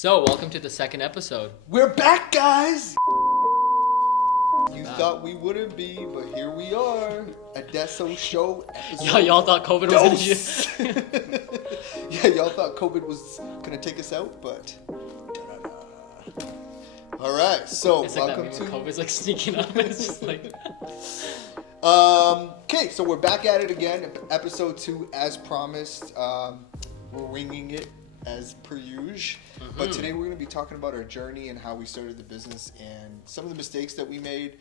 So, welcome to the second episode. We're back, guys! You thought we wouldn't be, but here we are. Adesso show episode. Y'all thought COVID was going to Yeah, y'all thought COVID was going to take us out, but... Alright, so It's like welcome that to... meme when COVID's like sneaking up. It's just like... Okay, so we're back at it again. Episode 2, as promised. We're winging it as per usual. But today we're going to be talking about our journey and how we started the business and some of the mistakes that we made.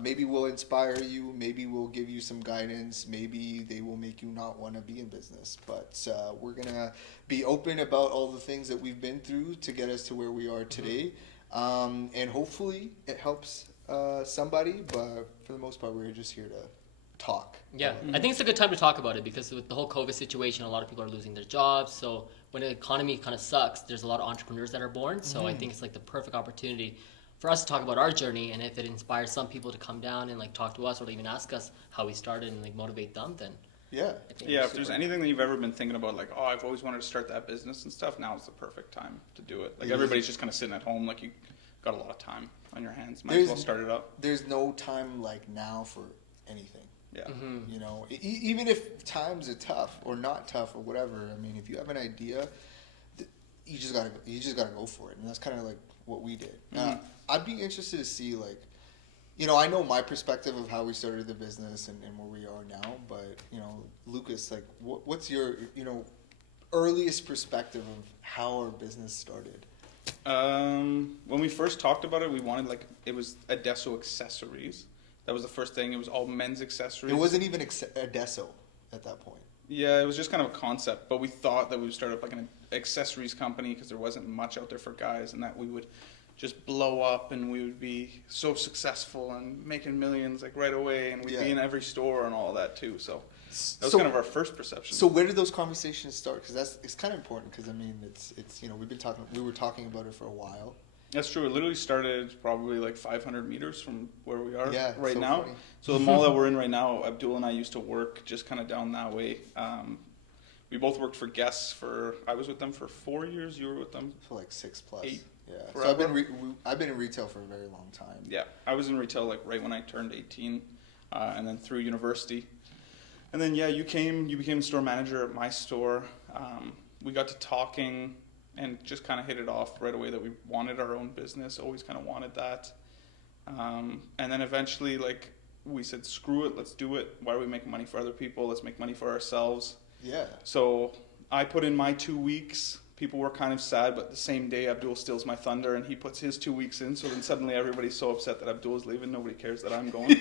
Maybe we'll inspire you. Maybe we'll give you some guidance. Maybe they will make you not want to be in business. But we're going to be open about all the things that we've been through to get us to where we are today. And hopefully it helps somebody. But for the most part, we're just here to talk. Yeah, I think it's a good time to talk about it because with the whole COVID situation, a lot of people are losing their jobs. So when the economy kind of sucks, there's a lot of entrepreneurs that are born. So I think it's like the perfect opportunity for us to talk about our journey. And if it inspires some people to come down and like talk to us or even ask us how we started and like motivate them, then Yeah. If there's anything that you've ever been thinking about, like, oh, I've always wanted to start that business and stuff, now is the perfect time to do it. Like, everybody's just kind of sitting at home, like, you got a lot of time on your hands. Might as well start it up. There's no time like now for anything. Yeah. You know, even if times are tough or not tough or whatever. I mean, if you have an idea, you just gotta go for it, and that's kind of like what we did. I'd be interested to see, like, you know, I know my perspective of how we started the business and where we are now, but you know, Lucas, like, what's your earliest perspective of how our business started? When we first talked about it, we wanted, like, it was Adesso accessories. That was the first thing. It was all men's accessories. It wasn't even Adesso at that point. Yeah, it was just kind of a concept, but we thought that we would start up like an accessories company because there wasn't much out there for guys, and that we would just blow up and we would be so successful and making millions like right away, and we'd be in every store and all that too. So that was kind of our first perception. So where did those conversations start? Because it's kind of important. Because I mean, it's you know, we were talking about it for a while. That's true. It literally started probably like 500 meters from where we are right so now. Funny. So the mall that we're in right now, Abdul and I used to work just kind of down that way. We both worked for Guess I was with them for 4 years. You were with them for like 6+. 8. Yeah. Forever. So I've been in retail for a very long time. Yeah, I was in retail like right when I turned 18, and then through university. And then you became store manager at my store. We got to talking and just kind of hit it off right away that we wanted our own business, always kind of wanted that. And then eventually, like, we said, screw it, let's do it. Why are we making money for other people? Let's make money for ourselves. Yeah. So I put in my 2 weeks. People were kind of sad, but the same day Abdul steals my thunder and he puts his 2 weeks in. So then suddenly everybody's so upset that Abdul's leaving. Nobody cares that I'm going.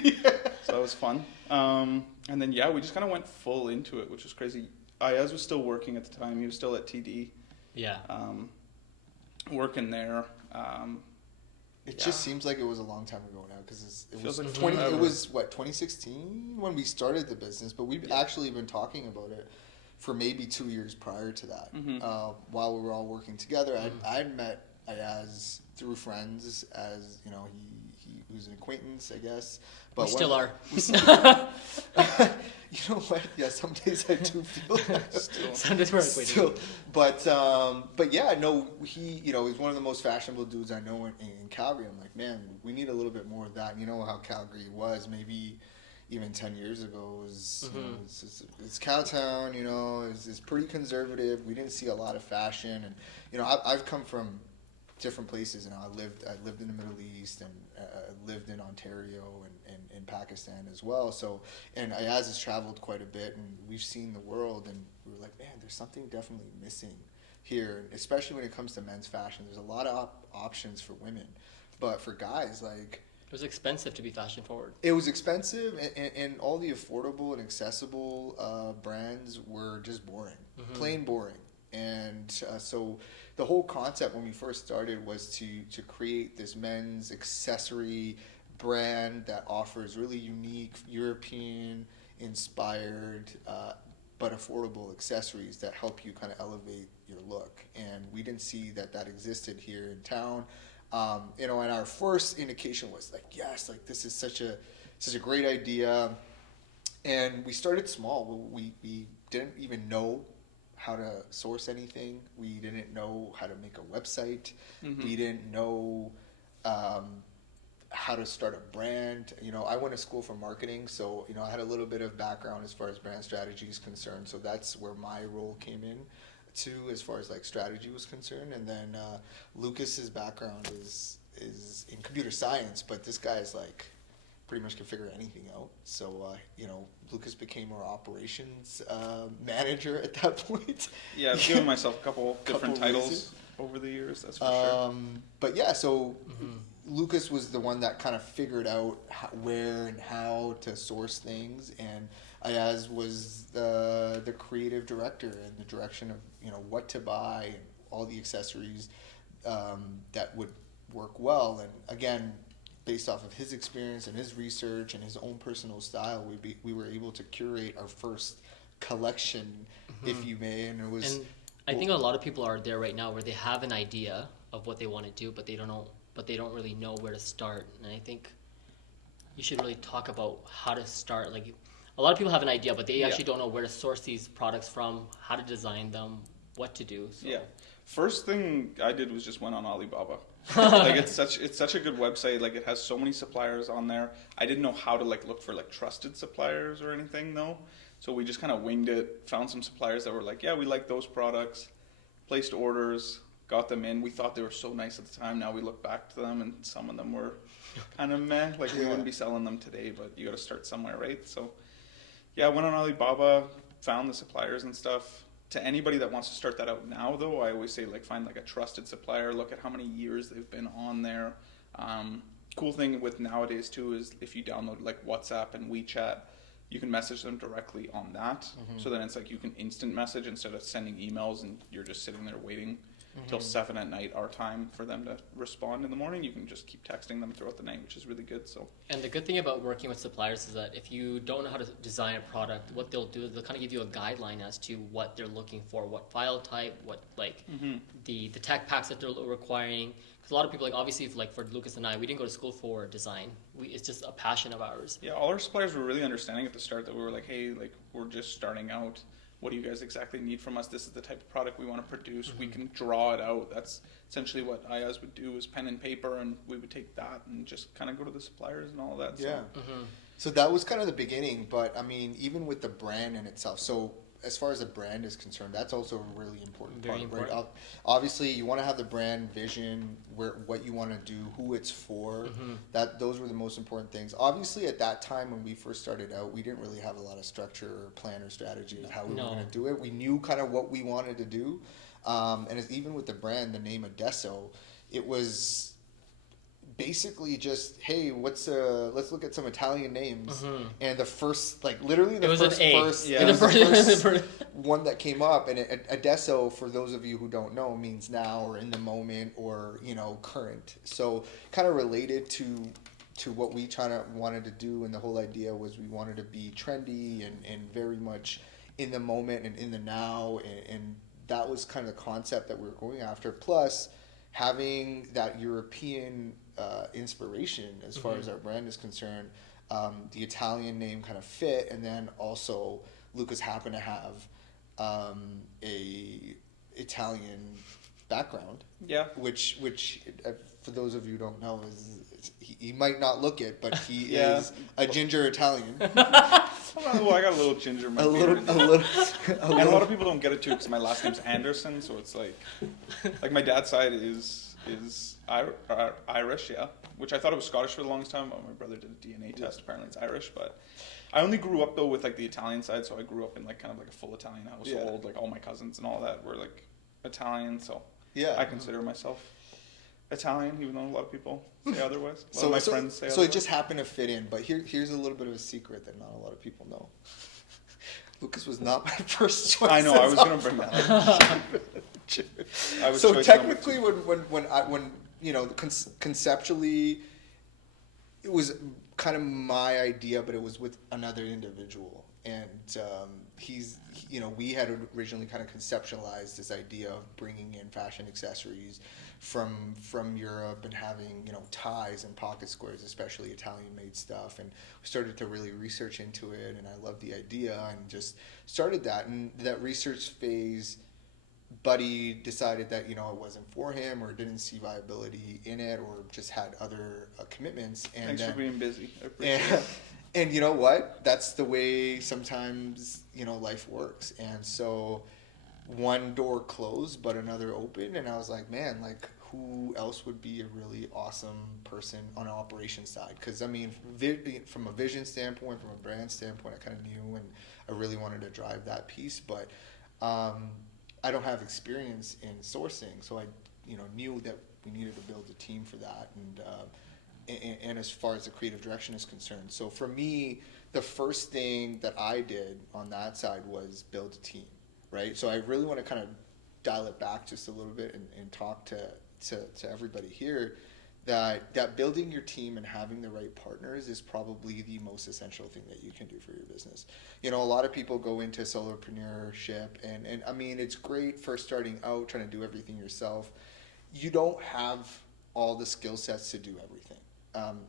So that was fun. And then, we just kind of went full into it, which was crazy. Ayaz was still working at the time. He was still at TD. Yeah. Working there. It just seems like it was a long time ago now because it was like 2016 when we started the business, but we've actually been talking about it for maybe 2 years prior to that. While we were all working together, I'd met Ayaz through friends, as you know, he was an acquaintance, I guess. But we still are. You know what? Yeah, some days I do feel that. Some days we're acquaintances. But yeah, no, he's one of the most fashionable dudes I know in Calgary. I'm like, man, we need a little bit more of that. And you know how Calgary was maybe even 10 years ago. It's Cowtown, you know, it's pretty conservative. We didn't see a lot of fashion. And, you know, I've come from different places. You know, I lived in the Middle East and lived in Ontario and in Pakistan as well. So, and Ayaz has traveled quite a bit, and we've seen the world, and we were like, man, there's something definitely missing here, especially when it comes to men's fashion. There's a lot of options for women, but for guys, like, it was expensive to be fashion forward. It was expensive, and all the affordable and accessible brands were just boring, plain boring. And so the whole concept when we first started was to create this men's accessory brand that offers really unique European inspired but affordable accessories that help you kind of elevate your look. And we didn't see that existed here in town. And our first indication was like, yes, like this is such a great idea. And we started small. We didn't even know how to source anything. We didn't know how to make a website. Mm-hmm. We didn't know how to start a brand. You know, I went to school for marketing, so, you know, I had a little bit of background as far as brand strategy is concerned. So that's where my role came in to, as far as like strategy was concerned. And then Lucas's background is in computer science, but this guy is like pretty much can figure anything out. So, you know, Lucas became our operations manager at that point. Yeah, I've given myself a couple different titles over the years, that's for sure. But yeah, so Lucas was the one that kind of figured out where and how to source things, and Ayaz was the creative director and the direction of, you know, what to buy and all the accessories that would work well. And again, based off of his experience and his research and his own personal style, we were able to curate our first collection, if you may, and it was. And I think a lot of people are there right now where they have an idea of what they want to do, but they don't really know where to start. And I think you should really talk about how to start. Like, a lot of people have an idea, but they actually don't know where to source these products from, how to design them, what to do. So. Yeah. First thing I did was just went on Alibaba. Like, it's such a good website. Like, it has so many suppliers on there. I didn't know how to like look for like trusted suppliers or anything though. So we just kind of winged it, found some suppliers that were like, yeah, we like those products, placed orders, got them in. We thought they were so nice at the time. Now we look back to them and some of them were kind of meh. Like, we wouldn't be selling them today, but you got to start somewhere, right? So yeah, I went on Alibaba, found the suppliers and stuff. To anybody that wants to start that out now, though, I always say, like, find like a trusted supplier. Look at how many years they've been on there. Cool thing with nowadays too is if you download like WhatsApp and WeChat, you can message them directly on that. So then it's like you can instant message instead of sending emails and you're just sitting there waiting till 7 at night our time for them to respond in the morning. You can just keep texting them throughout the night, which is really good. So, and the good thing about working with suppliers is that if you don't know how to design a product, what they'll do is they'll kind of give you a guideline as to what they're looking for, what file type, what like the tech packs that they're requiring. Because a lot of people, like, obviously, if, like for Lucas and I, we didn't go to school for design. It's just a passion of ours. Yeah, all our suppliers were really understanding at the start that we were like, hey, like, we're just starting out. What do you guys exactly need from us? This is the type of product we want to produce. We can draw it out. That's essentially what Ayaz would do, is pen and paper, and we would take that and just kind of go to the suppliers and all of that. Yeah. So that was kind of the beginning, but I mean, even with the brand in itself, so as far as the brand is concerned, that's also a really important part. Right? Obviously, you want to have the brand vision, what you want to do, who it's for. Those were the most important things. Obviously, at that time when we first started out, we didn't really have a lot of structure or plan or strategy of how we were going to do it. We knew kind of what we wanted to do, and even with the brand, the name Adesso, it was basically just, hey, let's look at some Italian names, and the first, like, literally the first one that came up, and Adesso, for those of you who don't know, means now or in the moment or, you know, current. So kind of related to what we wanted to do, and the whole idea was we wanted to be trendy and very much in the moment and in the now, and that was kind of the concept that we were going after. Plus, having that European inspiration as far as our brand is concerned, the Italian name kind of fit, and then also Lucas happened to have a Italian background. Yeah. Which for those of you who don't know, is he might not look it, but he is a ginger Italian. Well, I got a little ginger. And a lot of people don't get it too because my last name's Anderson, so it's like my dad's side is Irish, yeah. Which I thought it was Scottish for the longest time, but my brother did a DNA test. Apparently, it's Irish. But I only grew up though with like the Italian side, so I grew up in like kind of like a full Italian household. Like all my cousins and all that were like Italian, so I consider myself Italian, even though a lot of people say otherwise. A lot of my friends say otherwise. So it just happened to fit in. But here's a little bit of a secret that not a lot of people know. Lucas was not my first choice. I know. I was going to bring that up. So technically, when you know, conceptually, it was kind of my idea, but it was with another individual, and we had originally kind of conceptualized this idea of bringing in fashion accessories from Europe and having, ties and pocket squares, especially Italian made stuff. And we started to really research into it, and I loved the idea and just started that. And that research phase, Buddy decided that, it wasn't for him or didn't see viability in it or just had other commitments. And Thanks then, for being busy. I appreciate it. And you know what? That's the way sometimes, life works. And so one door closed, but another opened. And I was like, man, like, who else would be a really awesome person on an operations side? Because, I mean, from a vision standpoint, from a brand standpoint, I kind of knew and I really wanted to drive that piece. But I don't have experience in sourcing. So I, knew that we needed to build a team for that. And as far as the creative direction is concerned. So for me, the first thing that I did on that side was build a team, right? So I really want to kind of dial it back just a little bit and talk to everybody here that building your team and having the right partners is probably the most essential thing that you can do for your business. A lot of people go into solopreneurship and I mean, it's great for starting out, trying to do everything yourself. You don't have all the skill sets to do everything.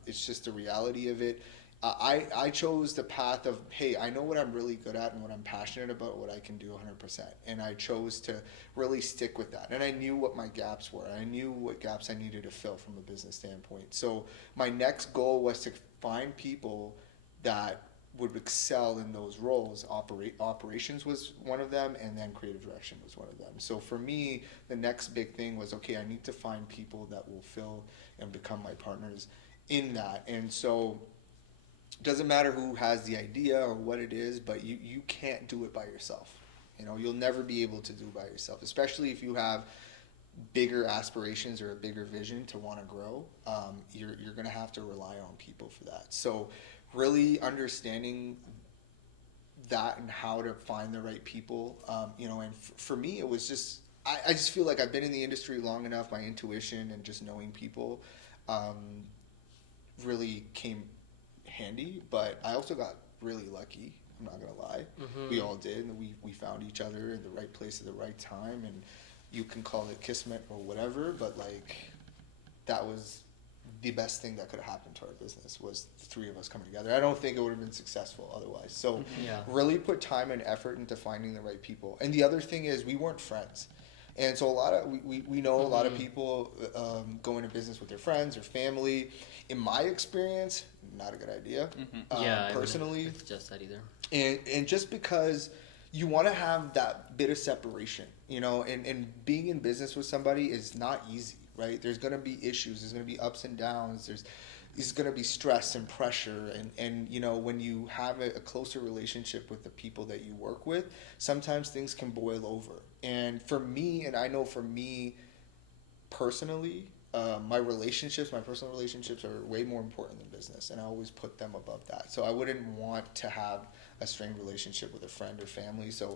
It's just the reality of it. I chose the path of, hey, I know what I'm really good at and what I'm passionate about, what I can do 100%. And I chose to really stick with that. And I knew what my gaps were. I knew what gaps I needed to fill from a business standpoint. So my next goal was to find people that would excel in those roles. Operations was one of them, and then creative direction was one of them. So for me, the next big thing was, okay, I need to find people that will fill and become my partners in that. And so it doesn't matter who has the idea or what it is, but you can't do it by yourself. You'll never be able to do it by yourself, especially if you have bigger aspirations or a bigger vision to want to grow. You're going to have to rely on people for that. So really understanding that and how to find the right people, and for me, it was just, I just feel like I've been in the industry long enough, my intuition and just knowing people really came handy, but I also got really lucky. I'm not gonna lie. Mm-hmm. We all did, and we found each other in the right place at the right time, and you can call it kismet or whatever, but like that was the best thing that could have happened to our business was the three of us coming together. I don't think it would have been successful otherwise. So really put time and effort into finding the right people. And the other thing is we weren't friends. And so we know a lot of people go into business with their friends or family. In my experience, not a good idea. Personally, I suggest that either. And just because you want to have that bit of separation, and being in business with somebody is not easy, right? There's going to be issues. There's going to be ups and downs. There's going to be stress and pressure. And when you have a closer relationship with the people that you work with, sometimes things can boil over. And for me, and I know for me personally, my personal relationships are way more important than business. And I always put them above that. So I wouldn't want to have a strained relationship with a friend or family. So,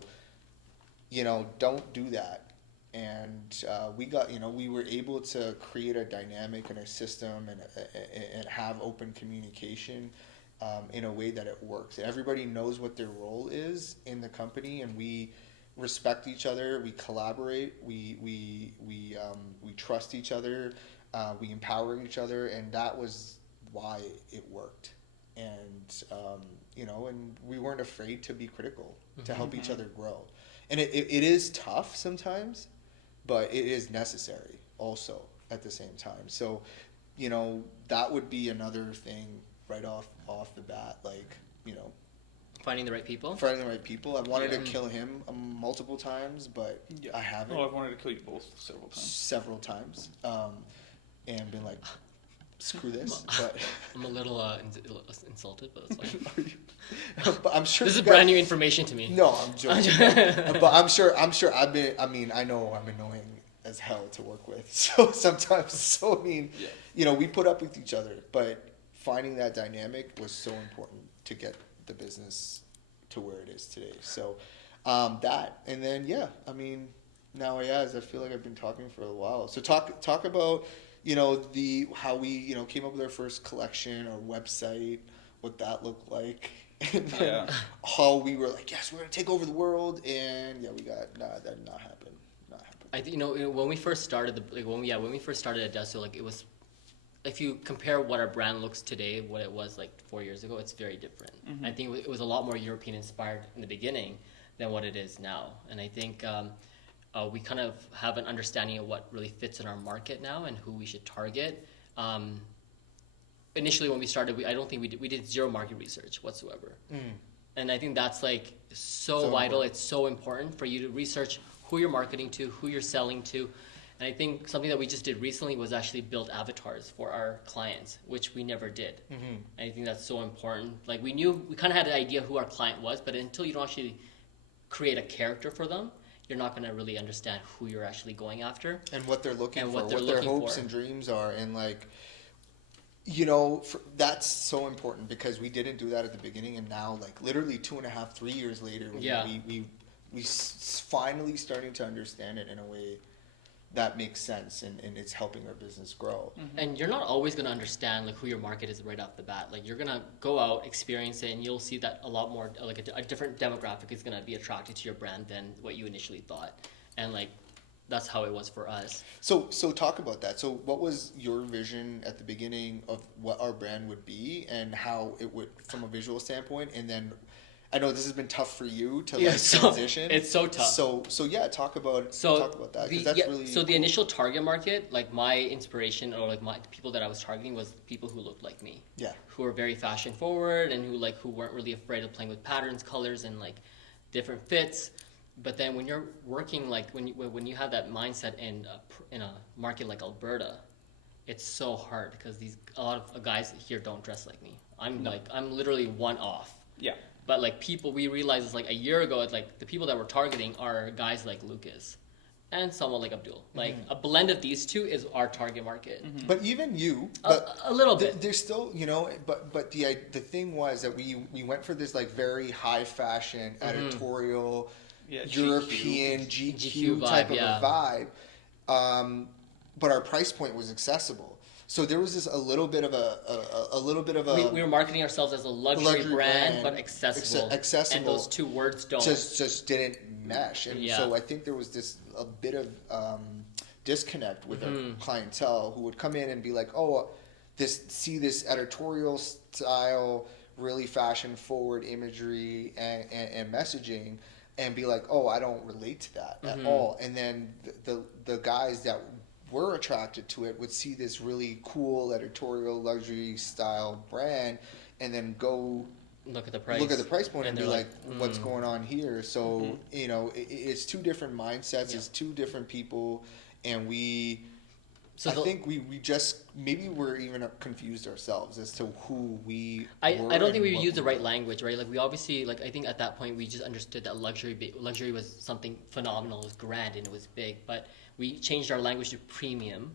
don't do that. And we were able to create a dynamic and a system and have open communication in a way that it works. Everybody knows what their role is in the company, and we respect each other. We collaborate. We trust each other. We empower each other, and that was why it worked. And and we weren't afraid to be critical, to help each other grow. And it is tough sometimes, but it is necessary also at the same time. So, that would be another thing right off the bat, like, Finding the right people. I wanted to kill him multiple times, but I haven't. Well, I've wanted to kill you both several times. And been like, screw this. But I'm a little insulted, but that's fine. But I'm sure this is brand new information to me. No, I'm joking. But I'm sure I know I'm annoying as hell to work with. So sometimes, we put up with each other, but finding that dynamic was so important to get the business to where it is today. So that, and then now Ayaz, I feel like I've been talking for a while. So talk about how we came up with our first collection or website, what that looked like. And then how we were like, yes, we're gonna take over the world, and yeah, we got that did not happen. Not happen. I think when we first started when we first started Adesso, like it was, if you compare what our brand looks today, what it was like 4 years ago, it's very different. I think it was a lot more European inspired in the beginning than what it is now, and I think we kind of have an understanding of what really fits in our market now and who we should target. Initially, when we started, I don't think we did zero market research whatsoever, and I think that's like so vital. Important. It's so important for you to research who you're marketing to, who you're selling to. And I think something that we just did recently was actually build avatars for our clients, which we never did. And I think that's so important. Like we kind of had an idea who our client was, but until you don't actually create a character for them, you're not going to really understand who you're actually going after. And what they're looking for, what their hopes and dreams are. And like, you know, that's so important because we didn't do that at the beginning. And now like literally 2.5, 3 years later, we finally starting to understand it in a way that makes sense, and it's helping our business grow. And you're not always going to understand like who your market is right off the bat. Like you're going to go out, experience it, and you'll see that a lot more, like a different demographic is going to be attracted to your brand than what you initially thought. And like that's how it was for us. So talk about that. So what was your vision at the beginning of what our brand would be and how it would, from a visual standpoint, and then I know this has been tough for you to transition. It's so tough. So yeah, talk about that. The initial target market, like my inspiration or like the people that I was targeting was people who looked like me. Yeah. Who were very fashion forward and who weren't really afraid of playing with patterns, colors, and like different fits. But then when you're working when you have that mindset in a market like Alberta, it's so hard because a lot of guys here don't dress like me. I'm literally one off. Yeah. But like we realized like a year ago, like the people that we're targeting are guys like Lucas and someone like Abdul. Like a blend of these two is our target market. But even you, a little bit. There's still, you know, but the thing was that we went for this like very high fashion editorial, European GQ type of a vibe. But our price point was accessible. So there was a little bit of a. We were marketing ourselves as a luxury brand, but accessible. Accessible. And those two words don't just didn't mesh, and so I think there was a bit of disconnect with our clientele who would come in and be like, oh, see this editorial style, really fashion forward imagery and messaging, and be like, oh, I don't relate to that at all, and then the guys that were attracted to it would see this really cool editorial luxury style brand and then go look at the price point and be like what's going on here. So you know, it's two different mindsets. It's two different people, and I think we just maybe we're even confused ourselves as to who we I don't think we used the right language, right? Like we obviously, like I think at that point we just understood that luxury was something phenomenal, it was grand and it was big, but we changed our language to premium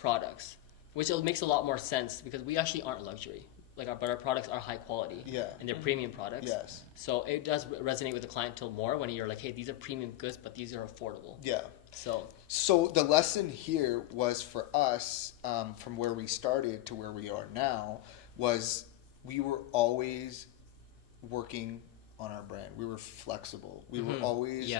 products, which makes a lot more sense because we actually aren't luxury. But our products are high quality, and they're premium products. Yes. So it does resonate with the clientele more when you're like, hey, these are premium goods, but these are affordable. Yeah. So the lesson here was for us, from where we started to where we are now, was we were always working on our brand. We were flexible. We were always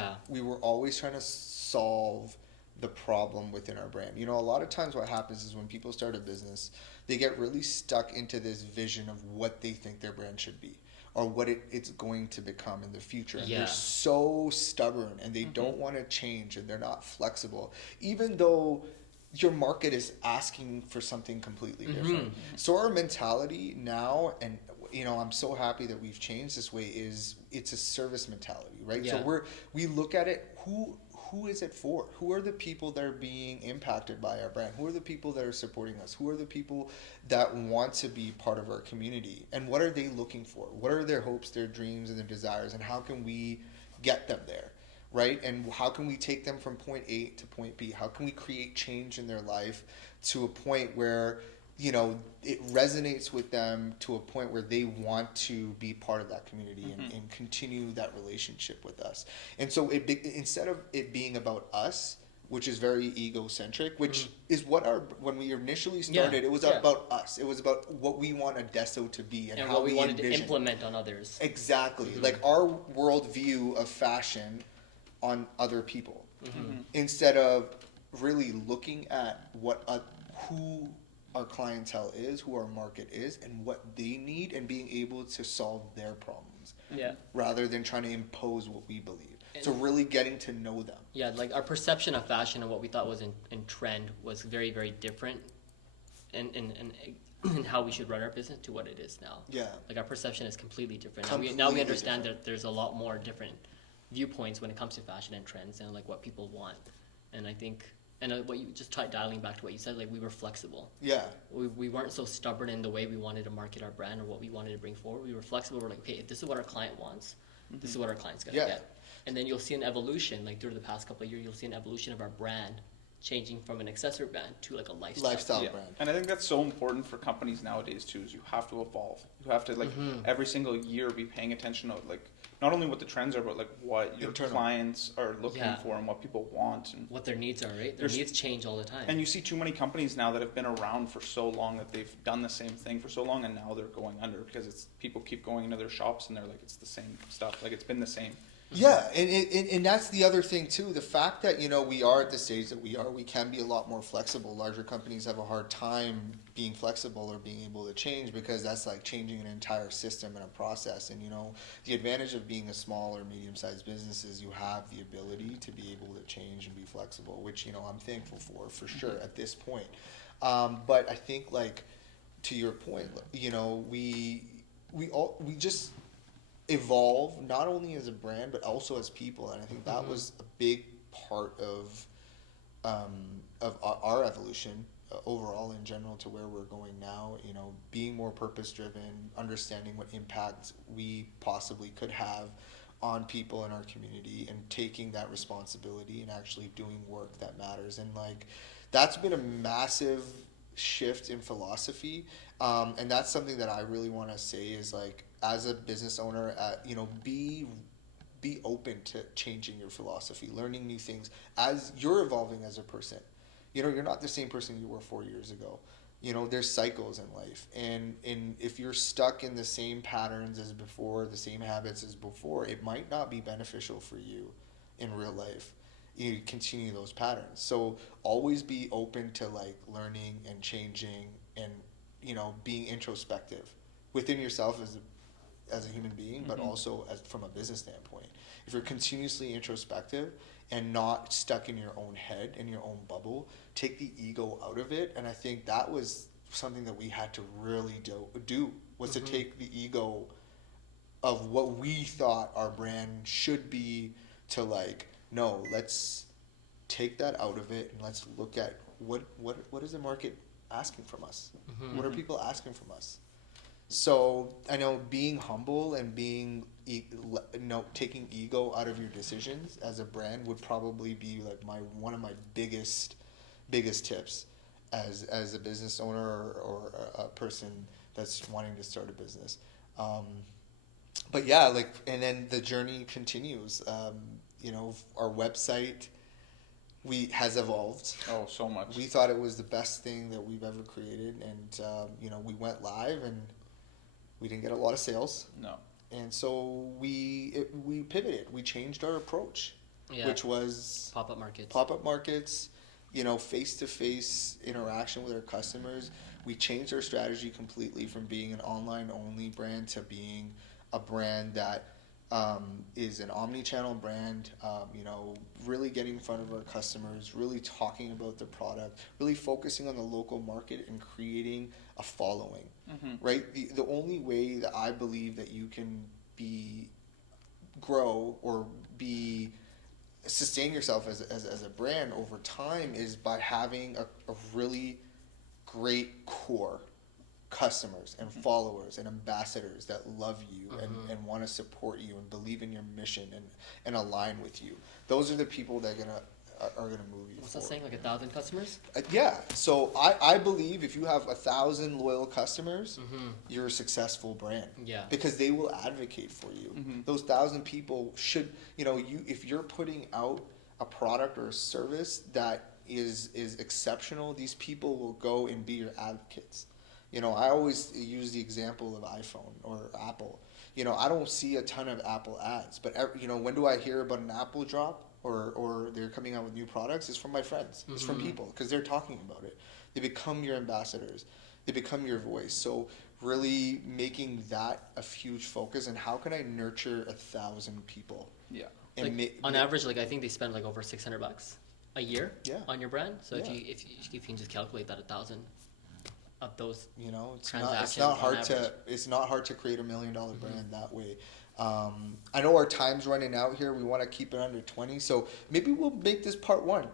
trying to solve the problem within our brand. You know, a lot of times what happens is when people start a business, they get really stuck into this vision of what they think their brand should be or what it's going to become in the future. And they're so stubborn and they don't want to change and they're not flexible, even though your market is asking for something completely different. So our mentality now, and you know, I'm so happy that we've changed this way, is it's a service mentality, right? So we look at it, who is it for? Who are the people that are being impacted by our brand? Who are the people that are supporting us? Who are the people that want to be part of our community? And what are they looking for? What are their hopes, their dreams, and their desires? And how can we get them there, right? And how can we take them from point A to point B? How can we create change in their life to a point where, you know, it resonates with them to a point where they want to be part of that community and continue that relationship with us. And so instead of it being about us, which is very egocentric, which is what when we initially Yeah, started, it was yeah. about us. It was about what we want Adesso to be and how what we wanted envision. to implement on others. Exactly. Like our worldview of fashion on other people. Instead of really looking at who our clientele is, who our market is, and what they need, and being able to solve their problems. Yeah. Rather than trying to impose what we believe. So really getting to know them. Yeah, like our perception of fashion and what we thought was in trend was very, very different in how we should run our business to what it is now. Yeah. Like our perception is completely different. Now we Completely understand different. that there's a lot more different viewpoints when it comes to fashion and trends and like what people want. And I think, what you just tried dialing back to what you said, like we were flexible. Yeah. We weren't so stubborn in the way we wanted to market our brand or what we wanted to bring forward. We were flexible. We're like, okay, if this is what our client wants, this is what our client's gonna get. And then you'll see an evolution, like through the past couple of years, you'll see an evolution of our brand changing from an accessory brand to like a lifestyle brand. And I think that's so important for companies nowadays too, is you have to evolve. You have to like every single year be paying attention to like not only what the trends are, but like what your clients are looking for and what people want and what their needs are, right? Their needs change all the time. And you see too many companies now that have been around for so long that they've done the same thing for so long, and now they're going under because people keep going into their shops and they're like, it's the same stuff. Like it's been the same. Yeah, and that's the other thing too. The fact that we are at the stage that we can be a lot more flexible. Larger companies have a hard time being flexible or being able to change because that's like changing an entire system and a process. And the advantage of being a small or medium-sized business is you have the ability to be able to change and be flexible, which I'm thankful for sure at this point. But I think like to your point, we just evolve not only as a brand but also as people, and I think that was a big part of our evolution overall in general to where we're going now. Being more purpose driven, understanding what impact we possibly could have on people in our community, and taking that responsibility and actually doing work that matters. And like that's been a massive shift in philosophy, and that's something that I really want to say is like, as a business owner, be open to changing your philosophy, learning new things as you're evolving as a person. You're not the same person you were 4 years ago. There's cycles in life, and if you're stuck in the same patterns as before, the same habits as before, it might not be beneficial for you in real life. You continue those patterns. So always be open to like learning and changing, and being introspective within yourself as a human being, but also from a business standpoint. If you're continuously introspective and not stuck in your own head, in your own bubble, take the ego out of it. And I think that was something that we had to really do was to take the ego of what we thought our brand should be to like, no, let's take that out of it and let's look at what is the market asking from us? What are people asking from us? So I know being humble and being taking ego out of your decisions as a brand would probably be like one of my biggest tips as a business owner or a person that's wanting to start a business. But yeah, like, and then the journey continues. Our website has evolved. Oh, so much. We thought it was the best thing that we've ever created, and we went live and we didn't get a lot of sales. No. And so we pivoted. We changed our approach, which was pop-up markets, face-to-face interaction with our customers. We changed our strategy completely from being an online-only brand to being a brand that is an omni-channel brand, really getting in front of our customers, really talking about the product, really focusing on the local market and creating a following, right? The only way that I believe that you can grow or sustain yourself as a brand over time is by having a really great core customers and followers and ambassadors that love you and want to support you and believe in your mission and align with you. Those are the people that are gonna move you. What's that saying? Like 1,000 customers? Yeah. So I believe if you have 1,000 loyal customers, you're a successful brand. Yeah. Because they will advocate for you. Those 1,000 people should, if you're putting out a product or a service that is exceptional, these people will go and be your advocates. You know, I always use the example of iPhone or Apple. You know, I don't see a ton of Apple ads, but you know, when do I hear about an Apple drop or they're coming out with new products? It's from my friends. It's from people because they're talking about it. They become your ambassadors. They become your voice. So really making that a huge focus, and how can I nurture 1,000 people? Yeah. And like, on average, like I think they spend like over $600 a year on your brand. So Yeah. if you can just calculate that 1,000 of those, you know, it's transactions not on hard average. it's not hard to create $1 million brand that way. I know our time's running out here. We want to keep it under 20, so maybe we'll make this part 1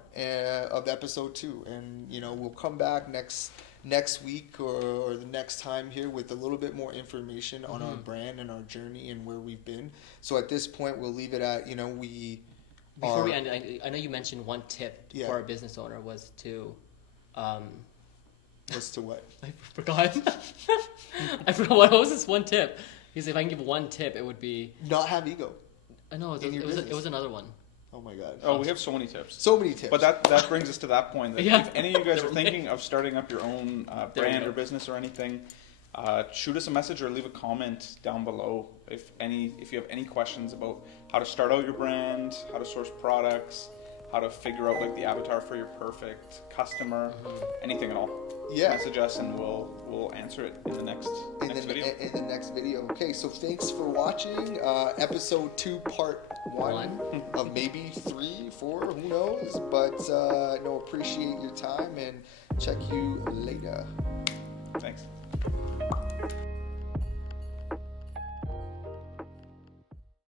of episode 2, and you know, we'll come back next week or the next time here with a little bit more information on our brand and our journey and where we've been. So at this point, we'll leave it at, you know, before we end, I know you mentioned one tip Yeah. for a business owner was to As to what? I forgot. I forgot what was this one tip. Because if I can give one tip, it would be Not have ego. I know In your it business. was another one. Oh my God. Oh, we have so many tips. So many tips. But that brings us to that point. That Yeah. if any of you guys are thinking of starting up your own There you brand go. or business or anything, shoot us a message or leave a comment down below if you have any questions about how to start out your brand, how to source products, how to figure out like the avatar for your perfect customer, anything at all. Yeah. Message us and we'll answer it in the next video. In the next video. Okay, so thanks for watching episode 2, part 1 of maybe 3, 4, who knows? But no, appreciate your time and check you later. Thanks.